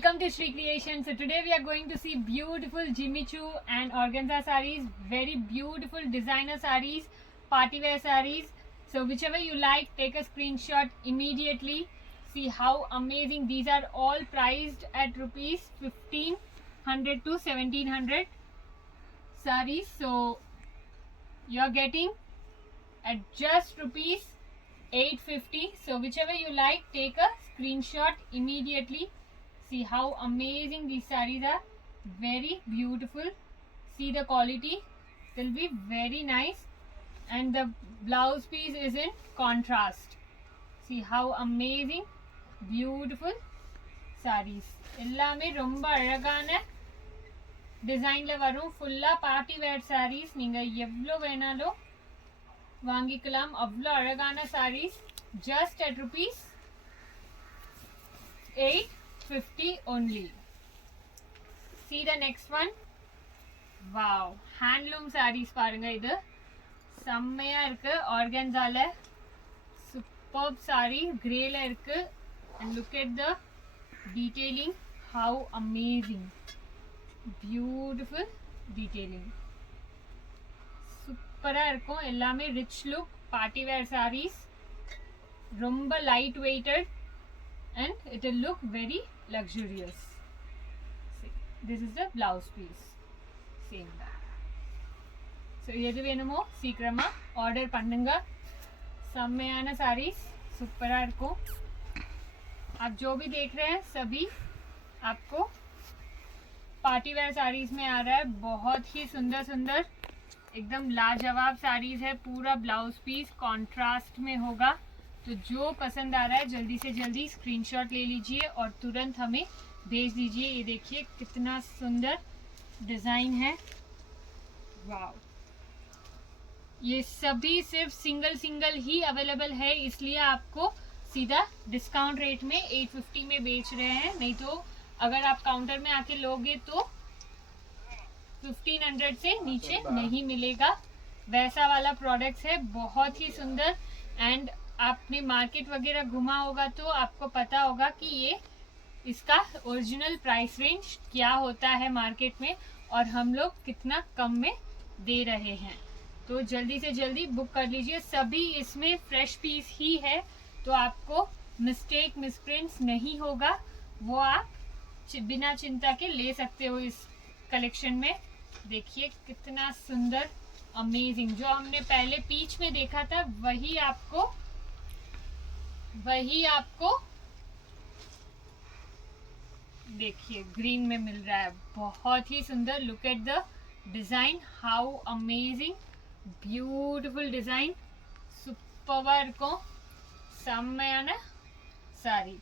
Welcome to Shri Creation. So today we are going to see beautiful Jimmy Choo and organza sarees, very beautiful designer sarees, party wear sarees. So whichever you like, take a screenshot immediately. See how amazing these are, all priced at rupees 1500 to 1700 sarees. So you're getting at just rupees 850. So whichever you like, take a screenshot immediately. See how amazing these sarees are, very beautiful. See the quality, it will be very nice, and the blouse piece is in contrast. See how amazing, beautiful sarees. எல்லாமே ரொம்ப அழகான டிசைன்ல வரும். ஃபுல்லா party wear sarees. நீங்க எவ்வளோ வேணாலும் வாங்கிக்கலாம். அவ்வளோ அழகான sarees. Just at rupees 850 only. See the next one. Wow, handloom sarees பாருங்க. இது செம்மையா இருக்கு. ஆர்கன்ஸால superb saree, grey ல இருக்கு. And look at the detailing, how amazing, beautiful detailing. சூப்பரா இருக்கும். எல்லாமே rich look party wear sarees. ரொம்ப light weighted and it will look very luxurious. See, this is the blouse piece. Same that. So எது வேணுமோ சீக்கிரமா order பண்ணுங்க. செம்மையான sarees, சூப்பரா இருக்கும். आप जो भी देख रहे हैं सभी आपको पार्टी वेयर साड़ीज में आ रहा है. बहुत ही सुंदर सुंदर एकदम लाजवाब साड़ीज है. पूरा ब्लाउज पीस कॉन्ट्रास्ट में होगा. तो जो पसंद आ रहा है जल्दी से जल्दी स्क्रीनशॉट ले लीजिए और तुरंत हमें भेज दीजिए. ये देखिए कितना सुंदर डिज़ाइन है. वाव, ये सभी सिर्फ सिंगल सिंगल ही अवेलेबल है, इसलिए आपको सीधा डिस्काउंट रेट में 850 में बेच रहे हैं. नहीं तो अगर आप काउंटर में आके लोगे तो 1500 से नीचे नहीं मिलेगा. वैसा वाला प्रोडक्ट्स है, बहुत ही सुंदर. एंड आपने मार्केट वगैरह घुमा होगा तो आपको पता होगा कि ये इसका ओरिजिनल प्राइस रेंज क्या होता है मार्केट में और हम लोग कितना कम में दे रहे हैं. तो जल्दी से जल्दी बुक कर लीजिए. सभी इसमें फ्रेश पीस ही है, तो आपको मिस्टेक मिसप्रिंट्स नहीं होगा. वो आप बिना चिंता के ले सकते हो इस कलेक्शन में. देखिए कितना सुंदर, अमेजिंग. जो हमने पहले पीच में देखा था वही आपको देखिए ग्रीन में मिल रहा है. बहुत ही सुंदर. Look at the design, how amazing, beautiful design. சூப்பரா இருக்கும். செம்மையான சாரி.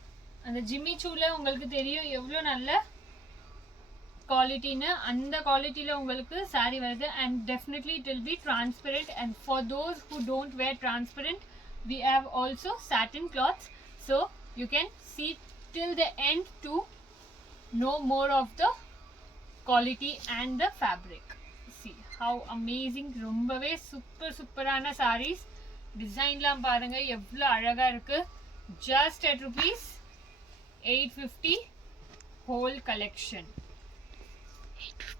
அந்த ஜிம்மி சூல உங்களுக்கு தெரியும் எவ்வளோ நல்ல குவாலிட்டின்னு. அந்த குவாலிட்டியில் உங்களுக்கு சாரி வருது. And definitely it will be transparent. And for those who don't wear transparent, we have also satin cloths, so you can see till the end to know more of the quality and the fabric. See how amazing, ரொம்பவே சூப்பர் சூப்பரான sarees. டிசைன்லாம் பாருங்க எவ்வளோ அழகா இருக்கு. just at rupees 850 whole collection. 850.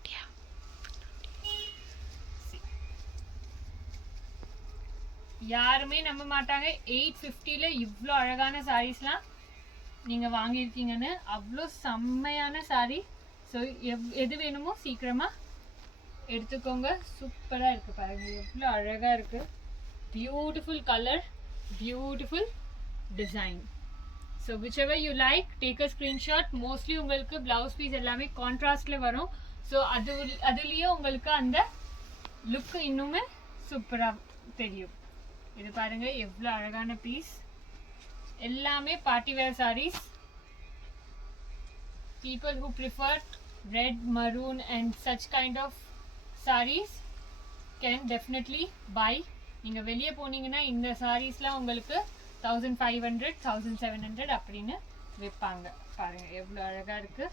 யாருமே நம்ப மாட்டாங்க 850ல இவ்வளோ அழகான சாரீஸ்லாம் நீங்கள் வாங்கியிருக்கீங்கன்னு. அவ்வளோ செம்மையான சாரி. ஸோ எது வேணுமோ சீக்கிரமாக எடுத்துக்கோங்க. சூப்பராக இருக்குது பாருங்கள், எவ்வளோ அழகாக இருக்குது. Beautiful colour, beautiful design. So which ever you like, take a screenshot. Mostly உங்களுக்கு ப்ளவுஸ் பீஸ் எல்லாமே கான்ட்ராஸ்டில் வரும். ஸோ அதுலேயே உங்களுக்கு அந்த லுக்கு இன்னுமே சூப்பராக தெரியும். இது பாருங்க எவ்வளோ அழகான பீஸ். எல்லாமே party wear sarees. People who prefer red, maroon and such kind of sarees can definitely buy. நீங்க வெளியே போனீங்கன்னா இந்த சாரீஸ்லாம் உங்களுக்கு 1500 1700 அப்படின்னு விற்பாங்க. பாருங்க எவ்வளோ அழகா இருக்கு.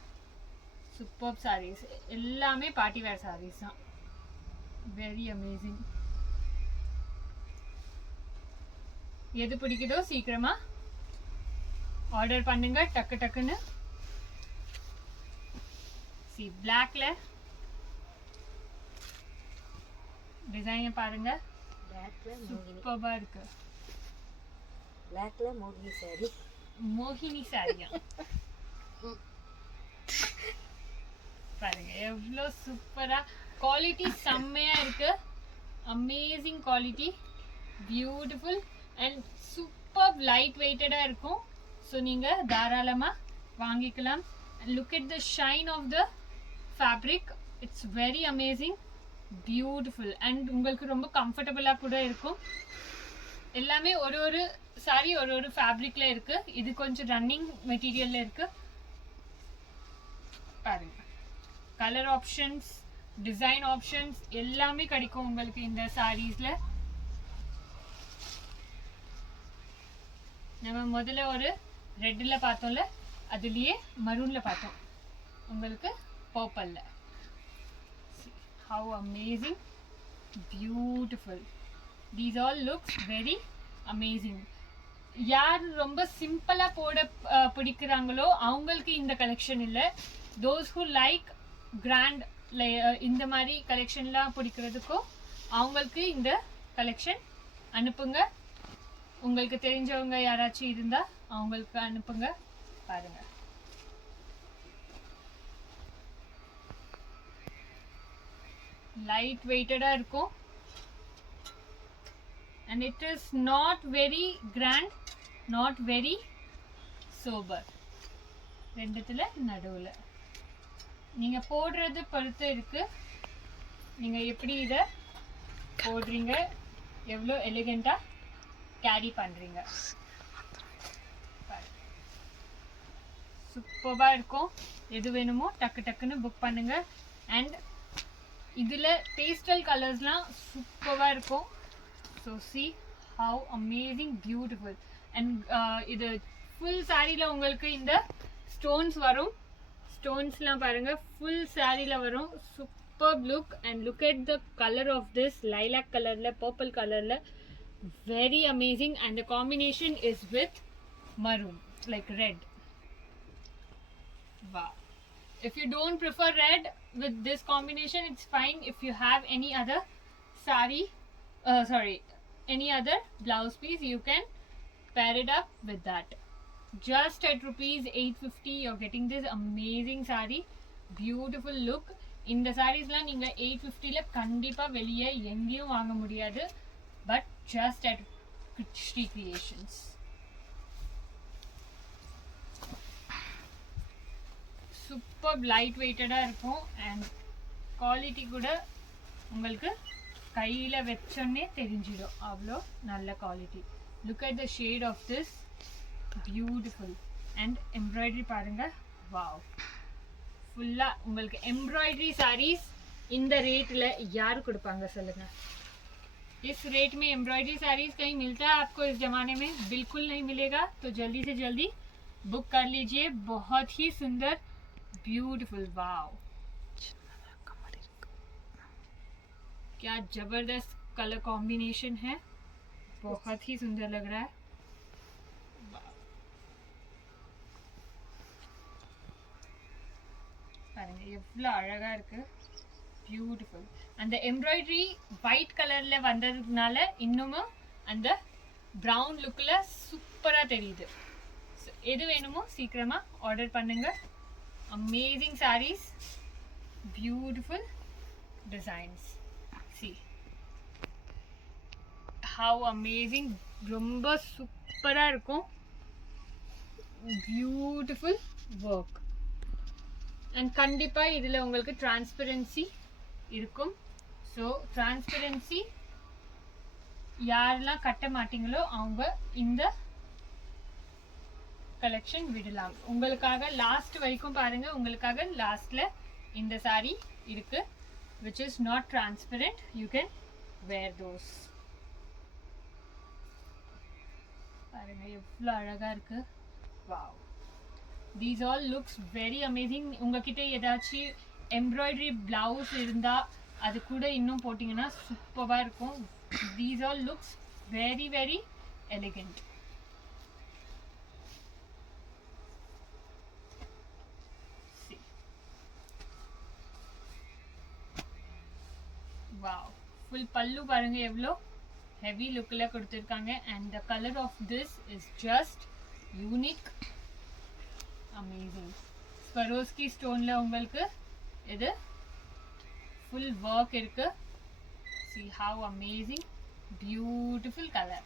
Super sarees. எல்லாமே பார்ட்டி வேர் sarees தான். Very amazing. எது பிடிக்குதோ சீக்கிரமா ஆர்டர் பண்ணுங்க டக்கு டக்குன்னு. see blackல டிசைன் பாருங்க, blackல மோகினி, சூப்பரா இருக்கு. blackல மோகினி saree, மோகினி சாரியா பாருங்க எவ்வளோ சூப்பரா, குவாலிட்டி செம்மையா இருக்கு, amazing quality, beautiful and super light வெயிட்டடா இருக்கும். ஸோ நீங்க தாராளமா வாங்கிக்கலாம். Look at the shine of the fabric, it's very amazing, beautiful and உங்களுக்கு ரொம்ப கம்ஃபர்டபுளாக கூட இருக்கும். எல்லாமே ஒரு ஒரு சாரி ஒரு ஒரு ஃபேப்ரிக்ல இருக்கு. இது கொஞ்சம் ரன்னிங் மெட்டீரியல்ல இருக்கு. பாருங்க கலர் ஆப்ஷன்ஸ், டிசைன் ஆப்ஷன்ஸ் எல்லாமே கிடைக்கும் உங்களுக்கு இந்த சாரீஸ்ல. நம்ம முதல்ல ஒரு ரெட்ல பார்த்தோம்ல, அதுலயே மரூன்ல பார்த்தோம், உங்களுக்கு பர்பிள்ல. how amazing, beautiful, these all looks very amazing. யார் ரொம்ப சிம்பிளா போட பிடிக்கிறாங்களோ அவங்களுக்கு இந்த கலெக்ஷன் இல்ல. those who like grand இந்த மாதிரி கலெக்ஷன்லாம் பிடிக்கிறதுக்கோ அவங்களுக்கு இந்த கலெக்ஷன் அனுப்புங்க. உங்களுக்கு தெரிஞ்சவங்க யாராச்சும் இருந்தா அவங்களுக்கு அனுப்புங்க. பாருங்க லைட் வெயிட்டடா இருக்கும் and it is not very grand, not very sober. ரெண்டுத்துல நடுவுல நீங்க போடுறது பொறுத்து இருக்கு, நீங்க எப்படி இத போடுறீங்க, எவ்வளோ எலிகண்டா கேரி பண்றீங்க. சூப்பரா இருக்கும். எது வேணுமோ டக்கு டக்குன்னு புக் பண்ணுங்க. அண்ட் இதுல பேஸ்டல் கலர்ஸ்லாம் சூப்பரா இருக்கும். So see how amazing, beautiful. And இது ஃபுல் சாரியில் உங்களுக்கு இந்த ஸ்டோன்ஸ் வரும். ஸ்டோன்ஸ்லாம் பாருங்க ஃபுல் சாரியில் வரும். Super look. And look at the colour of this lilac கலரில், பர்பிள் கலரில், very amazing. And the combination is with maroon, like red. Wow. If you don't prefer red with this combination, it's fine. If you have any other saree, any other blouse piece, you can pair it up with that. Just at rupees 850 you're getting this amazing saree, beautiful look. இந்த சாரீஸ்லாம் நீங்க 850ல கண்டிப்பா வெளியே எங்கேயும் வாங்க முடியாது. But just at Shri Creations. Super light வெயிட்டடா இருக்கும். அண்ட் குவாலிட்டி கூட உங்களுக்கு கையில வச்சோன்னே தெரிஞ்சிடும், அவ்வளோ நல்ல quality. Look at the shade of this, beautiful. And embroidery பாருங்க, வாவ். ஃபுல்லா உங்களுக்கு எம்ப்ராய்டரி சாரீஸ் இந்த ரேட்ல யாரு கொடுப்பாங்க சொல்லுங்க? इस रेट में एम्ब्रॉयडरी साड़ीज कहीं मिलता है आपको? इस जमाने में बिल्कुल नहीं मिलेगा. तो जल्दी से जल्दी बुक कर लीजिए. बहुत ही सुंदर, ब्यूटीफुल, वाव, क्या जबरदस्त कलर कॉम्बिनेशन है, बहुत ही सुंदर लग रहा है. பாருங்க எவ்வளோ அழகா இருக்கு, பியூட்டிஃபுல். அந்த எம்ப்ராய்டரி ஒயிட் கலர்ல வந்ததுனால இன்னமும் அந்த ப்ரௌன் லுக்ல சூப்பரா தெரியுது. எது வேணுமோ சீக்கிரமா ஆர்டர் பண்ணுங்க. Amazing saris, beautiful designs. See how amazing, ரொம்ப சூப்பரா இருக்கும், பியூட்டிஃபுல் ஒர்க். அண்ட் கண்டிப்பா இதுல உங்களுக்கு டிரான்ஸ்பரன்சி இருக்கும். ஸோ டிரான்ஸ்பரன்சி யாரெல்லாம் கட்ட மாட்டீங்களோ அவங்க இந்த கலெக்ஷன் விடலாம். உங்களுக்காக லாஸ்ட் வரைக்கும் பாருங்க, உங்களுக்காக லாஸ்ட்ல இந்த சாரி இருக்கு which is not transparent, you can wear those. பாருங்க எவ்வளோ அழகா இருக்கு, wow. These all looks very amazing. உங்ககிட்ட ஏதாச்சும் எம்ப்ராய்டரி பிளவுஸ் இருந்தா அது கூட இன்னும் போட்டிங்கன்னா சூப்பராக இருக்கும். These all looks very very elegant. See. Full pallu பாருங்க எவ்வளோ ஹெவி லுக்கில் கொடுத்துருக்காங்க. And the colour of this is just unique, amazing. Swarovski ஸ்டோனில் உங்களுக்கு இது ஃபுல் ஒர்க் இருக்கு. See how amazing, beautiful color,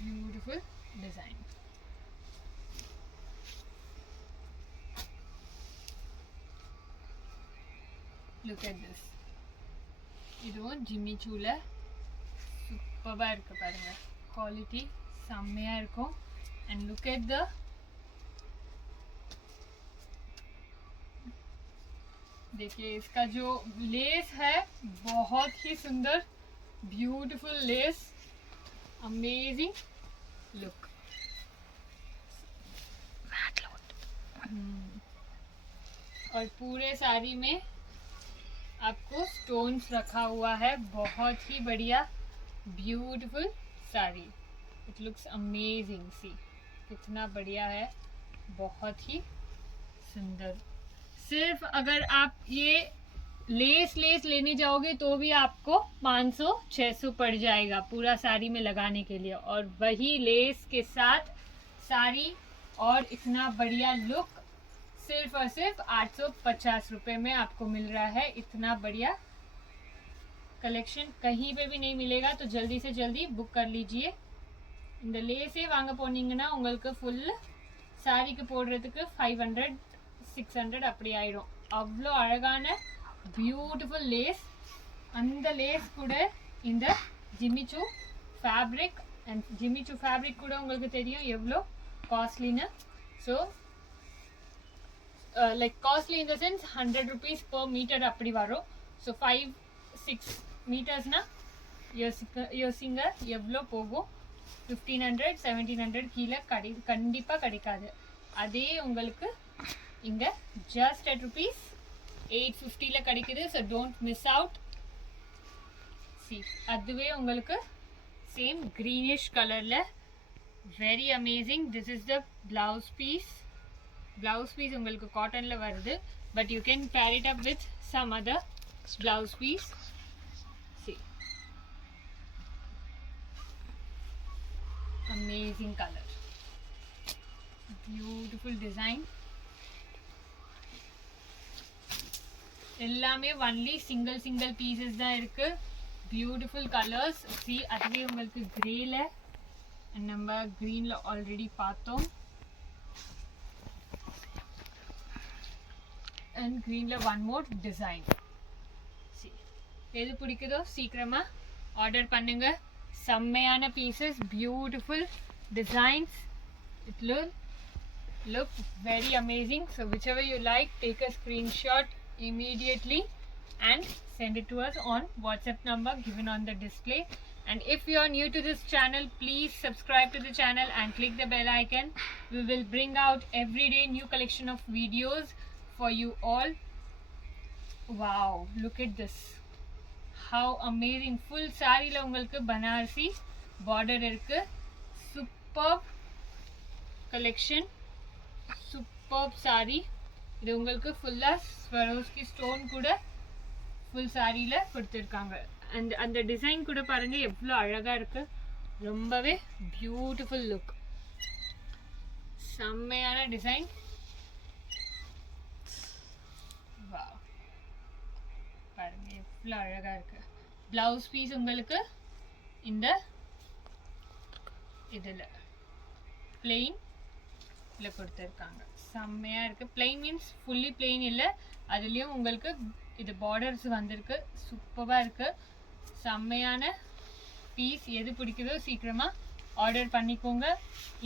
beautiful design. Look at this. இதுவும் ஜிம்மி சூல சூப்பராக இருக்கு பாருங்க, குவாலிட்டி செம்மையாக இருக்கும். அண்ட் லுக் at the देखिए इसका जो लेस है बहुत ही सुंदर, ब्यूटीफुल लेस, अमेजिंग लुक. और पूरे साड़ी में आपको स्टोन्स रखा हुआ है. बहुत ही बढ़िया beautiful sari. It looks amazing. See कितना बढ़िया है, बहुत ही सुंदर. सिर्फ अगर आप ये लेस लेने जाओगे तो भी आपको 500-600 पड़ जाएगा पूरा साड़ी में लगाने के लिए. और वही लेस के साथ साड़ी और इतना बढ़िया लुक सिर्फ और सिर्फ 850 रुपये में आपको मिल रहा है. इतना बढ़िया कलेक्शन कहीं पे भी नहीं मिलेगा, तो जल्दी से जल्दी बुक कर लीजिए. இந்த லேஸே வாங்க போனீங்கன்னா உங்களுக்கு ஃபுல் சாரிக்கு போடுறதுக்கு 500-600 அப்படி ஆயிடும். அவ்வளோ அழகான பியூட்டிஃபுல் லேஸ். அந்த லேஸ் கூட இந்த Jimmy Choo fabric, and Jimmy Choo fabric கூட உங்களுக்கு தெரியும் எவ்வளோ காஸ்ட்லின்னு. So like costly in the sense 100 rupees per meter அப்படி வரும். ஸோ 5-6 மீட்டர்ஸ்னால் யோசிங்க எவ்வளோ போகும். 1500-1700 கீழே கண்டிப்பாக கிடைக்காது. அதே உங்களுக்கு இங்கே ஜஸ்ட் at rupees 850 கிடைக்குது. So don't miss out. See அதுவே உங்களுக்கு சேம் க்ரீனிஷ் கலரில் very amazing. This is the blouse piece. Blouse piece உங்களுக்கு காட்டனில் வருது, but you can pair it up with some other blouse piece. See amazing color, beautiful design. எல்லாமே only single pieces தான் இருக்கு. Beautiful colours. See அதுவே உங்களுக்கு கிரேல, நம்ம கிரீன்ல ஆல்ரெடி பார்த்தோம். அண்ட் கிரீன்ல ஒன் மோர் டிசைன். சி எது பிடிக்குதோ சீக்கிரமா ஆர்டர் பண்ணுங்க. செம்மையான pieces, beautiful designs. It look very amazing. So whichever you like, take a screenshot immediately and send it to us on WhatsApp number given on the display. And if you are new to this channel, please subscribe to the channel and click the bell icon. We will bring out everyday new collection of videos for you all. Wow, look at this. How amazing. Full saree la ungalku banarsi border irukku. Superb collection, superb saree. இது உங்களுக்கு ஃபுல்லாக ஸ்வரோஸ்கி ஸ்டோன் கூட ஃபுல் சாரியில் கொடுத்துருக்காங்க. அந்த டிசைன் கூட பாருங்கள் எவ்வளோ அழகாக இருக்குது. ரொம்பவே பியூட்டிஃபுல் லுக், செம்மையான டிசைன். வா பாருங்கள் எவ்வளோ அழகாக இருக்குது. ப்ளவுஸ் பீஸ் உங்களுக்கு இந்த இதில் பிளெயினில் கொடுத்துருக்காங்க. செம்மையாக இருக்குது. பிளெயின் மீன்ஸ் ஃபுல்லி பிளெயின் இல்லை, அதுலேயும் உங்களுக்கு இது பார்டர்ஸ் வந்திருக்கு. சூப்பராக இருக்குது. செம்மையான பீஸ். எது பிடிக்குதோ சீக்கிரமாக ஆர்டர் பண்ணிக்கோங்க.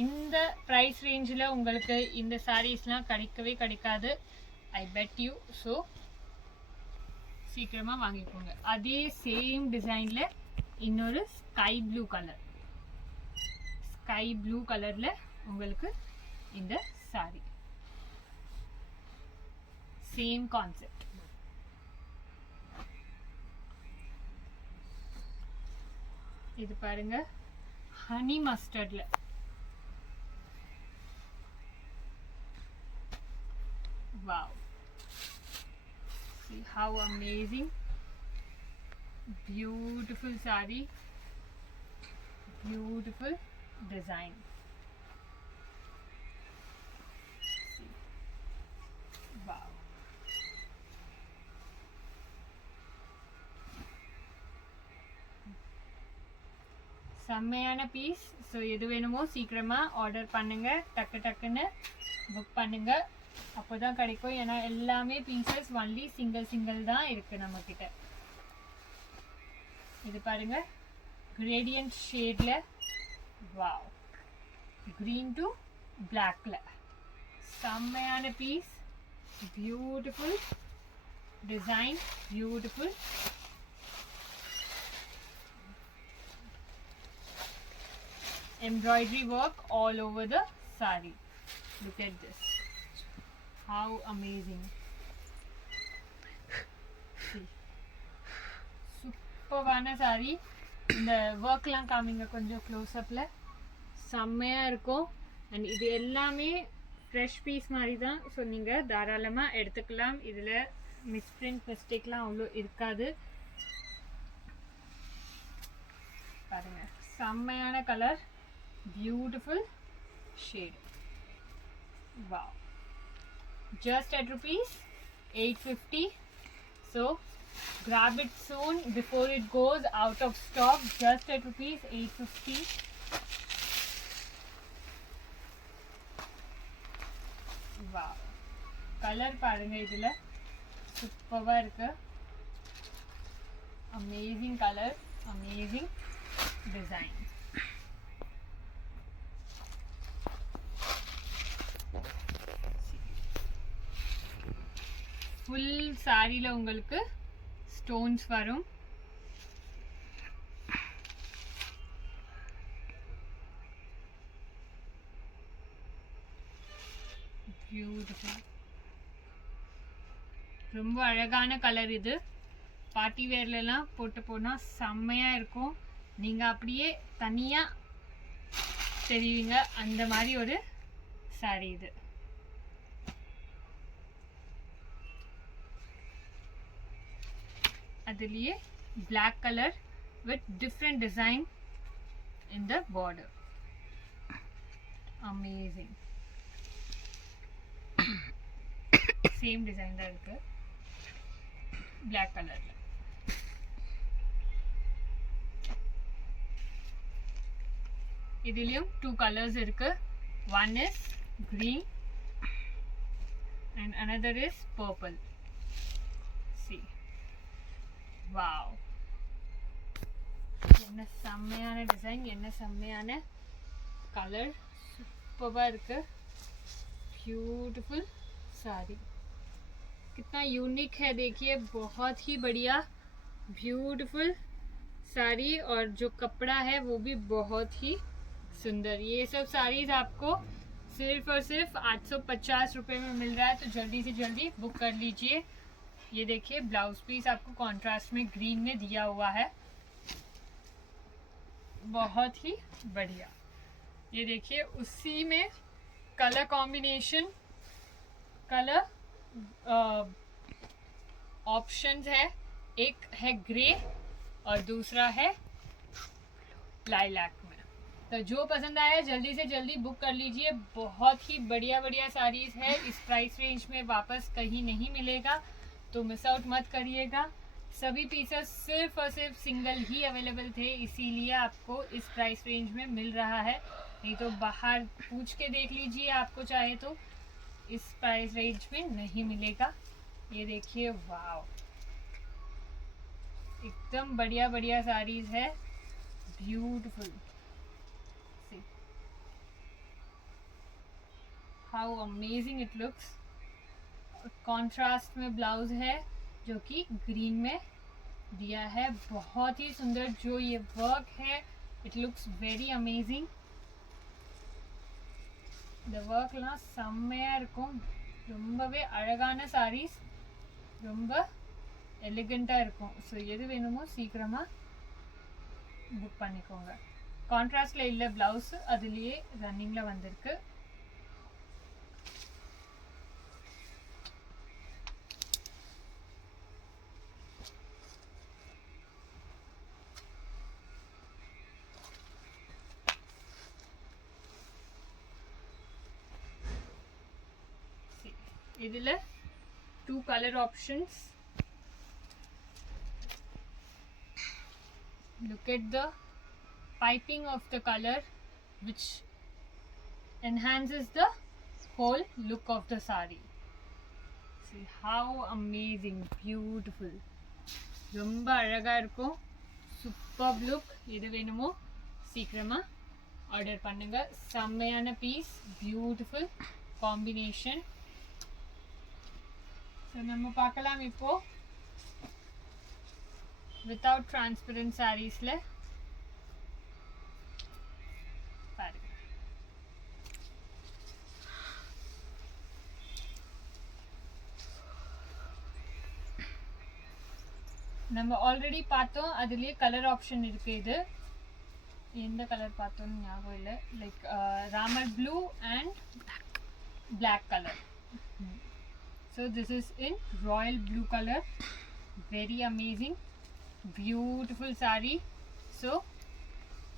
இந்த ப்ரைஸ் ரேஞ்சில் உங்களுக்கு இந்த சாரீஸ்லாம் கிடைக்கவே கிடைக்காது, ஐ பெட் யூ. ஸோ சீக்கிரமாக வாங்கிக்கோங்க. அதே சேம் டிசைனில் இன்னொரு ஸ்கை ப்ளூ கலரில் உங்களுக்கு இந்த சாரி. Same concept. இது பாருங்க ஹனி மஸ்டர்ட்ல. Wow, see how amazing. Beautiful saree, beautiful design. See. Wow. செம்மையான பீஸ். ஸோ எது வேணுமோ சீக்கிரமாக ஆர்டர் பண்ணுங்க, டக்கு டக்குன்னு புக் பண்ணுங்க, அப்போ தான் கிடைக்கும். ஏன்னா எல்லாமே பீசஸ் ஒன்லி சிங்கிள் தான் இருக்குது நம்மக்கிட்ட. இது பாருங்க, கிரேடியன்ட் ஷேடில், வாவ், க்ரீன் டு பிளாக்ல செம்மையான piece. Beautiful design, beautiful. Embroidery work all over the saree. Look at this. How amazing. See. சூப்பரான saree. இந்த ஒர்க்லாம் காமிங்க கொஞ்சம் க்ளோஸ்அப்பில். செம்மையாக இருக்கும். அண்ட் இது எல்லாமே ஃப்ரெஷ் பீஸ் மாதிரி தான். ஸோ நீங்கள் தாராளமாக எடுத்துக்கலாம். இதில் மிஸ்பிரிண்ட் மிஸ்டேக்லாம் அவ்வளோ இருக்காது. பாருங்கள், செம்மையான colour, beautiful shade. Wow. Just at rupees 850. So grab it soon before it goes out of stock. Just at rupees 850. Wow. Color பாருங்க, இதுல சூப்பரா இருக்கு. Amazing color, amazing design. Full சாரியில் உங்களுக்கு ஸ்டோன்ஸ் வரும். பியூட்டிஃபுல், ரொம்ப அழகான கலர். இது பார்ட்டி வேர்லலாம் போட்டு போனால் செம்மையாக இருக்கும். நீங்கள் அப்படியே தனியாக தெரியுங்க, அந்த மாதிரி ஒரு சாரி இது. அதுலயே black color with different design in the border. Amazing. Same design தான் இருக்கு black colorல. இதுலயும் two colors இருக்கு. One is green and another is purple. See. Wow. என்ன செம்மையான டிசைன், என்ன செம்மையான கலர், சூப்பராக இருக்கு. ब्यूटीफुल साड़ी, कितना यूनिक है देखिए, बहुत ही बढ़िया ब्यूटीफुल साड़ी. और जो कपड़ा है वो भी बहुत ही सुंदर. ये सब साड़ीज आपको सिर्फ और सिर्फ 850 रुपये में मिल रहा है. तो जल्दी से जल्दी बुक कर लीजिए. ये देखिए, ब्लाउज पीस आपको कॉन्ट्रास्ट में ग्रीन में दिया हुआ है, बहुत ही बढ़िया. ये देखिए, उसी में कलर कॉम्बिनेशन, कलर ऑप्शंस है. एक है ग्रे और दूसरा है लाइलैक में. तो जो पसंद आया जल्दी से जल्दी बुक कर लीजिए. बहुत ही बढ़िया बढ़िया साड़ीज़ है. इस प्राइस रेंज में वापस कहीं नहीं मिलेगा, तो मिस आउट मत करिएगा. सभी पीसेस सिर्फ और सिर्फ सिंगल ही अवेलेबल थे, इसीलिए आपको इस प्राइस रेंज में मिल रहा है. नहीं तो बाहर पूछ के देख लीजिए, आपको चाहे तो इस प्राइस रेंज में नहीं मिलेगा. ये देखिए, वाव, एकदम बढ़िया बढ़िया साड़ीज है. Beautiful. See how amazing it looks. Contrast में ब्लाउज है जो कि ग्रीन में दिया है. बहुत ही सुंदर जो ये वर्क है, इट लुक्स वेरी अमेजिंग. இந்த ஒர்க்லாம் செம்மையாக இருக்கும். ரொம்பவே அழகான சாரீஸ், ரொம்ப எலிகண்ட்டாக இருக்கும். ஸோ எது வேணுமோ சீக்கிரமாக புக் பண்ணிக்கோங்க. கான்ட்ராஸ்டில் இல்லை ப்ளவுஸ், அதுலேயே ரன்னிங்கில் வந்திருக்கு. இதுல 2 color options. Look at the piping of the color which enhances the whole look of the saree. See how amazing, beautiful. ரொம்ப அழகா இருக்கும். Super look. எது வேணுமோ சீக்கிரமா ஆர்டர் பண்ணுங்க. செம்மையான பீஸ், பியூட்டிஃபுல் காம்பினேஷன். ஸோ நம்ம பார்க்கலாம் இப்போ வித்தவுட் டிரான்ஸ்பரண்ட் சாரீஸ்ல பாருங்க. நம்ம ஆல்ரெடி பார்த்தோம், அதுலயே கலர் ஆப்ஷன் இருக்கு. இது எந்த கலர் பார்த்தோம்னு ஞாபகம் இல்லை. லைக் Ramar blue and black color. So this is in royal blue color. Very amazing, beautiful saree. So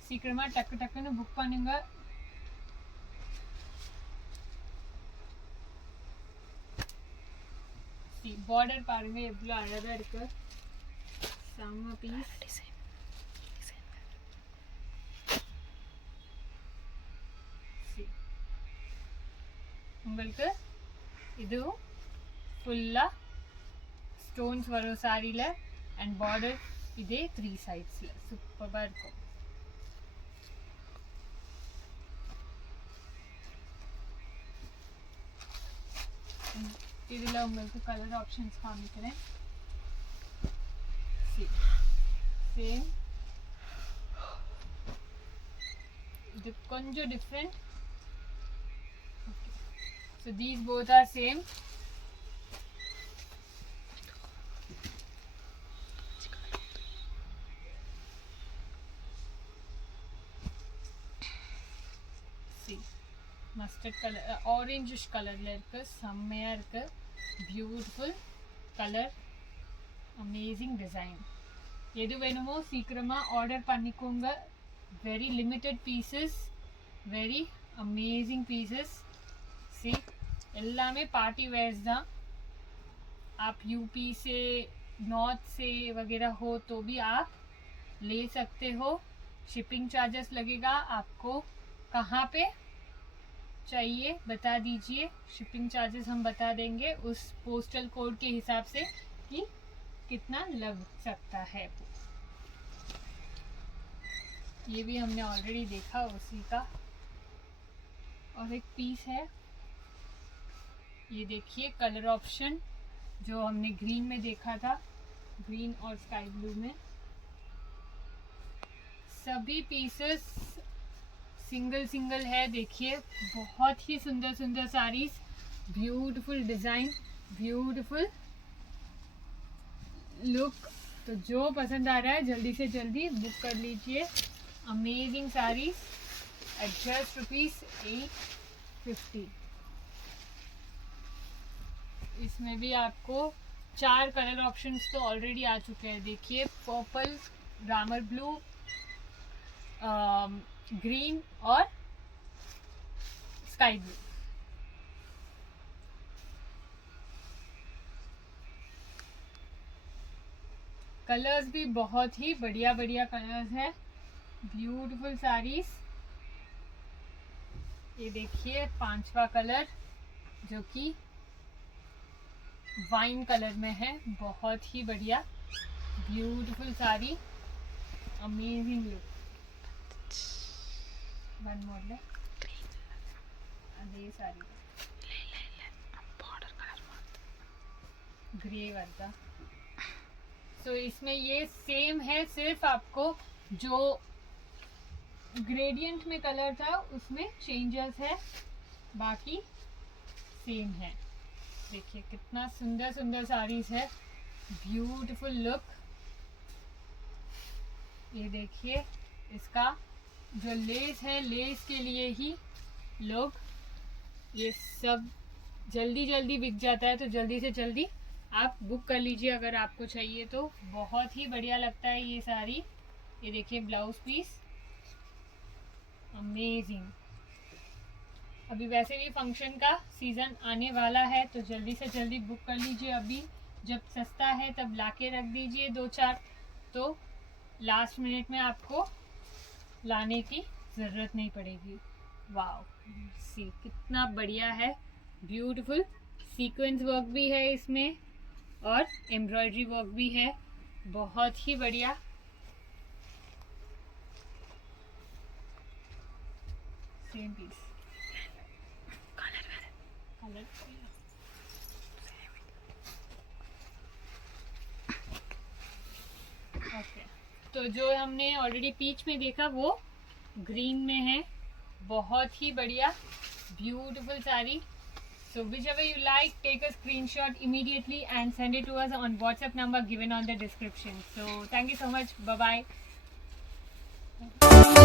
சீக்கிரமா டக்கு டக்குன்னு புக் பண்ணுங்க. பார்டர் பாருங்க எவ்வளவு அழகா இருக்கு. செம்ம பீஸ். உங்களுக்கு இதுவும் ஃபுல்லா ஸ்டோன்ஸ் வரும் சாரியில அண்ட் பார்டர் இதே 3 சைட்ஸ்ல சூப்பரா இருக்கும். இதுல உங்களுக்கு கலர் ஆப்ஷன்ஸ் காமிக்கிறேன். சேம் இது கொஞ்சம் different. So these both are same. See, mustard color, orangish colorல இருக்கு. செம்மையா இருக்கு. Beautiful color, amazing design. எது வேணுமோ சீக்கிரமா ஆர்டர் பண்ணிக்கோங்க. Very limited pieces, very amazing pieces. सी எல்லாமே पार्टी वेयर्स தான். आप यूपी से नॉर्थ से वगैरह हो तो भी आप ले सकते हो. शिपिंग चार्जेस लगेगा. आपको कहाँ पे चाहिए बता दीजिए. शिपिंग चार्जेस हम बता देंगे उस पोस्टल कोड के हिसाब से कि कितना लग सकता है. ये भी हमने ऑलरेडी देखा उसी का. और एक पीस है, ये देखिए कलर ऑप्शन जो हमने ग्रीन में देखा था, ग्रीन और स्काई ब्लू में. सभी पीसेस सिंगल सिंगल है. देखिए बहुत ही सुंदर सुंदर saris, beautiful design, beautiful look. तो जो पसंद आ रहा है जल्दी से जल्दी बुक कर लीजिए. Amazing saris at just ₹850. इसमें भी आपको 4 कलर ऑप्शंस तो ऑलरेडी आ चुके हैं. देखिए पर्पल, रामर ब्लू, ग्रीन और स्काई ब्लू. कलर्स भी बहुत ही बढ़िया बढ़िया कलर्स है. ब्यूटीफुल साड़ीज. ये देखिए 5वां कलर जो कि वाइन कलर में है. बहुत ही बढ़िया beautiful sari, amazing look. One more ले अदे साड़ी ग्रे वाला. सो इसमें ये सेम है, सिर्फ आपको जो ग्रेडियंट में कलर था उसमें चेंजेस है, बाकी सेम है. देखिए कितना सुंदर सुंदर साड़ीज है. Beautiful look. ये देखिए इसका जो लेस है, लेस के लिए ही लोग ये सब जल्दी जल्दी बिक जाता है. तो जल्दी से जल्दी आप बुक कर लीजिए अगर आपको चाहिए तो. बहुत ही बढ़िया लगता है ये साड़ी. ये देखिए ब्लाउज पीस, अमेजिंग. अभी वैसे भी फंक्शन का सीज़न आने वाला है, तो जल्दी से जल्दी बुक कर लीजिए। अभी जब सस्ता है तब लाके रख दीजिए 2-4, तो लास्ट मिनट में आपको लाने की ज़रूरत नहीं पड़ेगी। वाओ, सी कितना बढ़िया है, ब्यूटीफुल सीक्वेंस वर्क भी है इसमें और एम्ब्रॉयडरी वर्क भी है, बहुत ही बढ़िया। Same piece colour okay. तो जो हमने ऑलरेडी पीच में देखा वो ग्रीन में है, बहुत ही बढ़िया beautiful sari. So whichever you like, take a screenshot immediately and send it to us on WhatsApp number given on the description. So thank you so much. Bye bye.